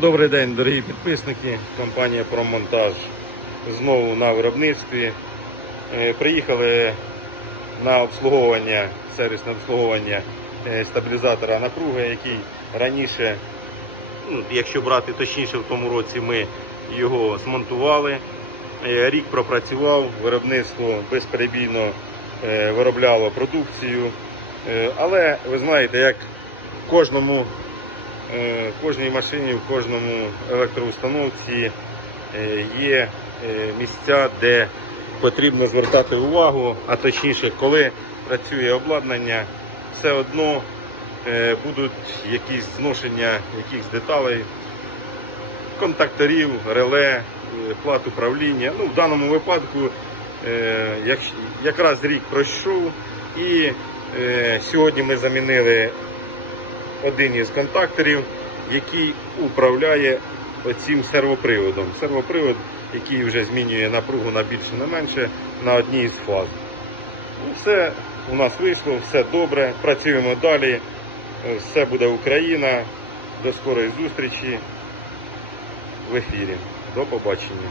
Добрий день, дорогі підписники. Компанія Промонтаж знову на виробництві. Е, Приїхали на обслуговування, сервісне обслуговування е, стабілізатора напруги, який раніше, ну, якщо брати точніше, в тому році ми його змонтували. Е, Рік пропрацював, виробництво безперебійно виробляло продукцію. Але ви знаєте, як кожному В кожній машині, в кожному електроустановці е, є е, місця, де потрібно звертати увагу, а точніше, коли працює обладнання, все одно е, будуть якісь зношення якихось деталей, контакторів, реле, е, плат управління. Ну, в даному випадку е, якраз рік пройшов і е, сьогодні ми замінили один із контакторів, який управляє оцим сервоприводом. Сервопривод, який вже змінює напругу на більше, на менше на одній із фаз. Ну, Все у нас вийшло, все добре. Працюємо далі. Е, Все буде Україна. До скорої зустрічі в ефірі. До побачення.